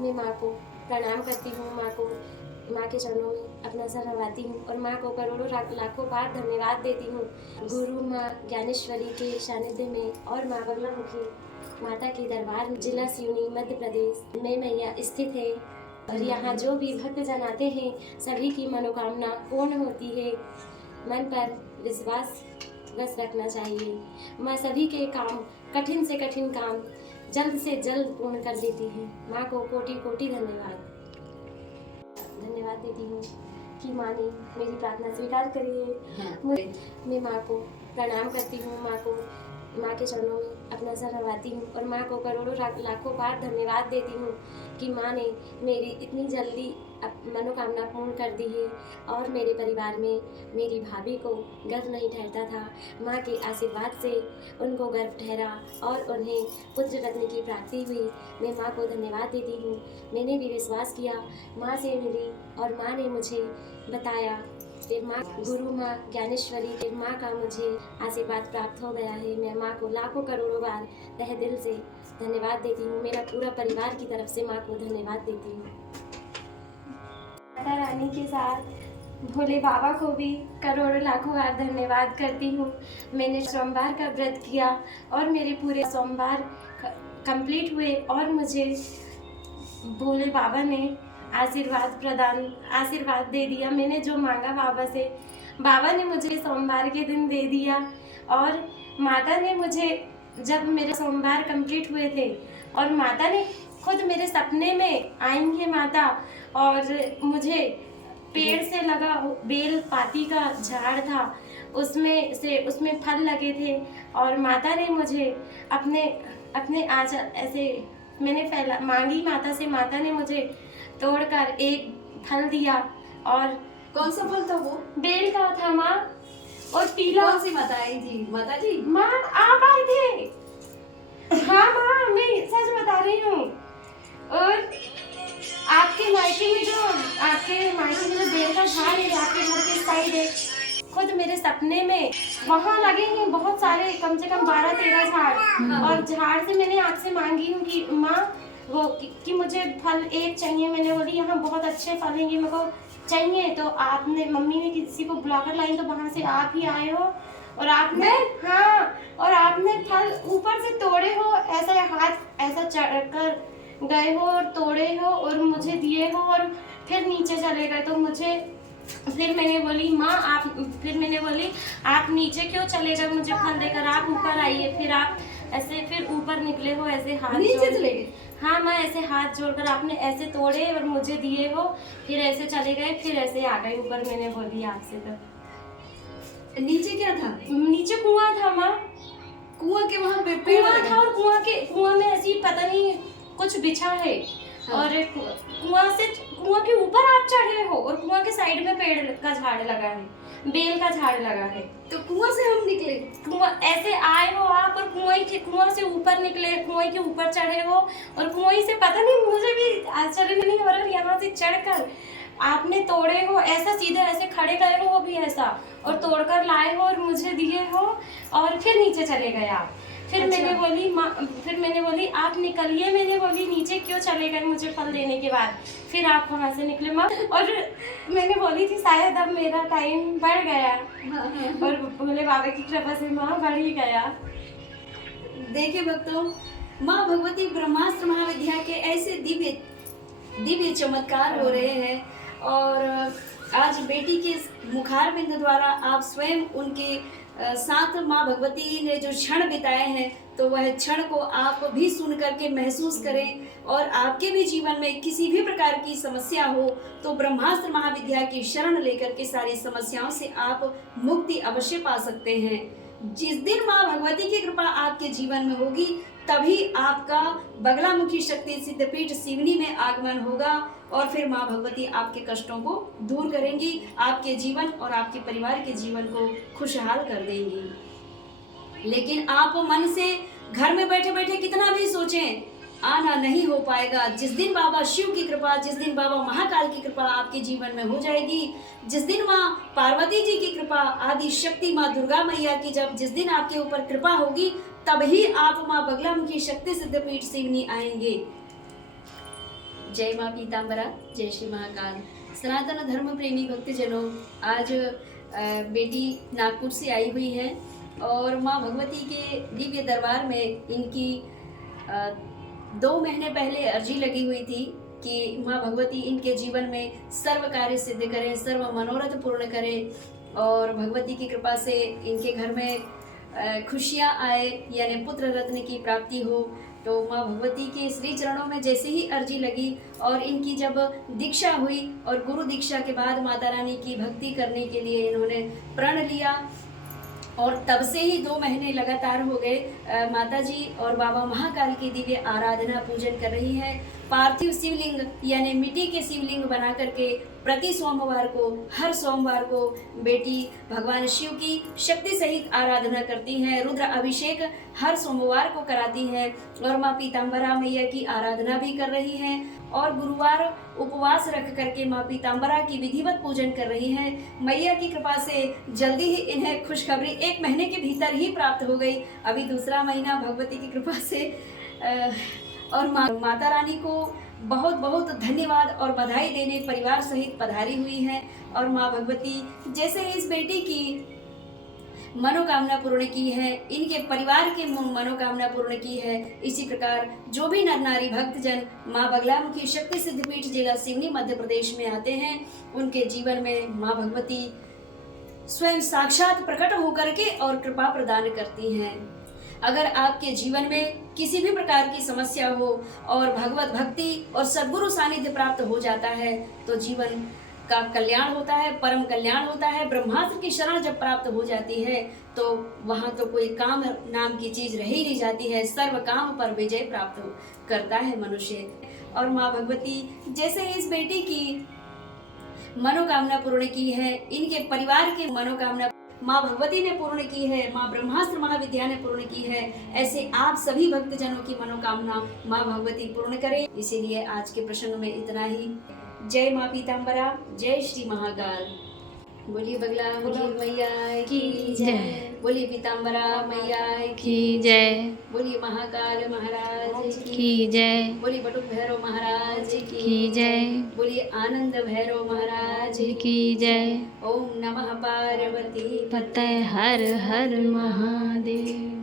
मैं माँ को प्रणाम करती हूँ। माँ के चरणों में अपना सर नवाती हूँ और माँ को करोड़ों लाखों बार धन्यवाद देती हूँ। गुरु माँ ज्ञानेश्वरी के सानिध्य में और माँ बगलामुखी माता के दरबार जिला सिवनी मध्य प्रदेश में मैया स्थित है और यहाँ जो भी भक्तजन आते हैं सभी की मनोकामना पूर्ण होती है। मन पर विश्वास बस रखना चाहिए। माँ सभी के काम, कठिन से कठिन काम जल्द से जल्द पूर्ण कर देती है। माँ को कोटि कोटि धन्यवाद देती हूँ कि माँ ने मेरी प्रार्थना स्वीकार करी है। मैं माँ को प्रणाम करती हूँ। माँ के चरणों में अपना सर नवाती हूँ और माँ को करोड़ों लाखों बार धन्यवाद देती हूँ कि माँ ने मेरी इतनी जल्दी मनोकामना पूर्ण कर दी है। और मेरे परिवार में मेरी भाभी को गर्भ नहीं ठहरता था, माँ के आशीर्वाद से उनको गर्भ ठहरा और उन्हें पुत्र रत्न की प्राप्ति हुई। मैं माँ को धन्यवाद देती हूँ। मैंने भी विश्वास किया, माँ से मिली और माँ ने मुझे बताया। फिर माँ गुरु माँ ज्ञानेश्वरी फिर माँ का मुझे आशीर्वाद प्राप्त हो गया है। मैं माँ को लाखों करोड़ों बार तहे दिल से धन्यवाद देती हूँ। मेरा पूरा परिवार की तरफ से माँ को धन्यवाद देती हूँ। माता रानी के साथ भोले बाबा को भी करोड़ों लाखों बार धन्यवाद करती हूँ। मैंने सोमवार का व्रत किया और मेरे पूरे सोमवार कंप्लीट हुए और मुझे भोले बाबा ने आशीर्वाद दे दिया। मैंने जो मांगा बाबा से, बाबा ने मुझे सोमवार के दिन दे दिया। और माता ने मुझे, जब मेरे सोमवार कंप्लीट हुए थे और माता ने खुद मेरे सपने में आई है माता, और मुझे पेड़ से लगा बेल पाती का झाड़ था, उसमें फल लगे थे और माता ने मुझे अपने आंचल ऐसे मैंने मांगी माता से, माता ने मुझे तोड़कर एक फल दिया। और कौन सा फल था वो? बेल का था माँ। और पीला। कौन सी माता आई थी? माता जी माँ आप आए थे। हाँ माँ, मैं सच बता रही हूँ। और आपके मायके में जो बेल का झाड़ है, आपके घर के साइड है, खुद मेरे सपने में वहाँ लगे हैं बहुत सारे, कम से कम 12-13 झाड़। और झाड़ से मैंने आपसे मांगी हूँ कि माँ वो कि मुझे फल एक चाहिए। मैंने बोली यहाँ बहुत अच्छे फल हैं, ये मेरे को चाहिए। तो आपने, मम्मी ने किसी को बुलाकर लाई, तो वहाँ से आप ही आए हो और आपने और आपने फल ऊपर से तोड़े हो, ऐसा हाथ ऐसा चढ़कर गए हो और तोड़े हो और मुझे दिए हो और फिर नीचे चले गए। तो फिर मैंने बोली माँ आप नीचे क्यों चले गए मुझे फल देकर, आप ऊपर आइए। फिर आप ऐसे फिर ऊपर निकले हो, ऐसे हाथ नीचे चले गए? हाँ माँ, ऐसे हाथ जोड़कर आपने ऐसे तोड़े और मुझे दिए हो, फिर ऐसे चले गए, फिर ऐसे आ गए ऊपर। मैंने बोली आपसे तो नीचे क्या था? नीचे कुआं था माँ। कुआं के वहाँ पे कुआं था और कुआं में ऐसी पता नहीं कुछ बिछा है। हाँ। और कुआं के ऊपर आप चढ़े हो और कुआं के साइड में पेड़ का झाड़ लगा है, बेल का झाड़ लगा है। तो कुआं से हम निकले? कुआं ऐसे आए हो आप और कुआं से ऊपर निकले, कुआं के ऊपर चढ़े हो और कुआं से पता नहीं, मुझे भी आश्चर्य नहीं हो रहा, यहाँ से चढ़कर आपने तोड़े हो, ऐसा सीधे ऐसे खड़े गए हो, वो भी ऐसा, और तोड़कर लाए हो और मुझे दिए हो और फिर नीचे चले गए आप। फिर मैंने बोली आप निकलिए। मैंने बोली नीचे क्यों चले गए मुझे फल देने के बाद। फिर आप वहाँ से निकले माँ, और मैंने बोली थी शायद अब मेरा टाइम बढ़ गया। और भोले बाबा की कृपा से माँ बढ़ ही गया। देखिए भक्तों, माँ भगवती ब्रह्मास्त्र महाविद्या के ऐसे दिव्य चमत्कार हो रहे हैं। और आज बेटी के मुखार बिंद द्वारा आप स्वयं उनके साथ माँ भगवती ने जो क्षण बिताए हैं, तो वह क्षण को आप भी सुन करके महसूस करें। और आपके भी जीवन में किसी भी प्रकार की समस्या हो तो ब्रह्मास्त्र महाविद्या की शरण लेकर के सारी समस्याओं से आप मुक्ति अवश्य पा सकते हैं। जिस दिन माँ भगवती की कृपा आपके जीवन में होगी, तभी आपका बगलामुखी शक्ति सिद्धपीठ सिवनी में आगमन होगा और फिर माँ भगवती आपके कष्टों को दूर करेंगी, आपके जीवन और आपके परिवार के जीवन को खुशहाल कर देंगी। लेकिन आप मन से घर में बैठे बैठे कितना भी सोचें, आना नहीं हो पाएगा। जिस दिन बाबा शिव की कृपा, जिस दिन बाबा महाकाल की कृपा आपके जीवन में हो जाएगी, जिस दिन माँ पार्वती जी की कृपा, आदि शक्ति माँ दुर्गा मैया की जिस दिन आपके ऊपर कृपा होगी, तभी आप माँ बगलामुखी शक्ति सिद्धपीठ सिवनी आएंगे। जय माँ पीताम्बरा, जय श्री महाकाल। सनातन धर्म प्रेमी भक्तजनों, आज बेटी नागपुर से आई हुई है और माँ भगवती के दिव्य दरबार में इनकी 2 महीने पहले अर्जी लगी हुई थी कि माँ भगवती इनके जीवन में सर्व कार्य सिद्ध करें, सर्व मनोरथ पूर्ण करें और भगवती की कृपा से इनके घर में खुशियाँ आए, यानी पुत्र रत्न की प्राप्ति हो। तो माँ भगवती के श्री चरणों में जैसे ही अर्जी लगी और इनकी जब दीक्षा हुई और गुरु दीक्षा के बाद माता रानी की भक्ति करने के लिए इन्होंने प्रण लिया और तब से ही 2 महीने लगातार हो गए माता जी और बाबा महाकाल की दिव्य आराधना पूजन कर रही है। पार्थिव शिवलिंग यानी मिट्टी के शिवलिंग बना करके प्रति सोमवार को, हर सोमवार को बेटी भगवान शिव की शक्ति सहित आराधना करती हैं। रुद्र अभिषेक हर सोमवार को कराती हैं और माँ पीताम्बरा मैया की आराधना भी कर रही हैं और गुरुवार उपवास रख करके माँ पीताम्बरा की विधिवत पूजन कर रही हैं। मैया की कृपा से जल्दी ही इन्हें खुशखबरी 1 महीने के भीतर ही प्राप्त हो गई। अभी दूसरा महीना भगवती की कृपा से और माता रानी को बहुत बहुत धन्यवाद और बधाई देने परिवार सहित पधारी हुई हैं और माँ भगवती जैसे इस बेटी की मनोकामना पूर्ण की है, इनके परिवार के मनोकामना पूर्ण की है, इसी प्रकार जो भी नर नारी भक्तजन माँ बगलामुखी शक्ति सिद्धपीठ जिला सिवनी मध्य प्रदेश में आते हैं, उनके जीवन में माँ भगवती स्वयं साक्षात प्रकट होकर के और कृपा प्रदान करती हैं। अगर आपके जीवन में किसी भी प्रकार की समस्या हो और भगवत भक्ति और सद्गुरु सानिध्य प्राप्त हो जाता है तो जीवन का कल्याण होता है, परम कल्याण होता है। ब्रह्मास्त्र की शरण जब प्राप्त हो जाती है तो वहाँ तो कोई काम नाम की चीज रह ही नहीं जाती है, सर्व काम पर विजय प्राप्त करता है मनुष्य। और माँ भगवती जैसे इस बेटी की मनोकामना पूर्ण की है, इनके परिवार की मनोकामना माँ भगवती ने पूर्ण की है, माँ ब्रह्मास्त्र महाविद्या ने पूर्ण की है, ऐसे आप सभी भक्तजनों की मनोकामना माँ भगवती पूर्ण करें। इसीलिए आज के प्रसंग में इतना ही। जय माँ पीताम्बरा, जय श्री महाकाल। बोलिए बगलामुखी मैया की जय, बोलिए पीताम्बरा मैया की जय, बोलिए महाकाल महाराज की जय, बोलिए बटुक भैरव महाराज की जय, बोलिए आनंद भैरव महाराज की जय। ओम नमः पार्वती पतय हर हर महादेव।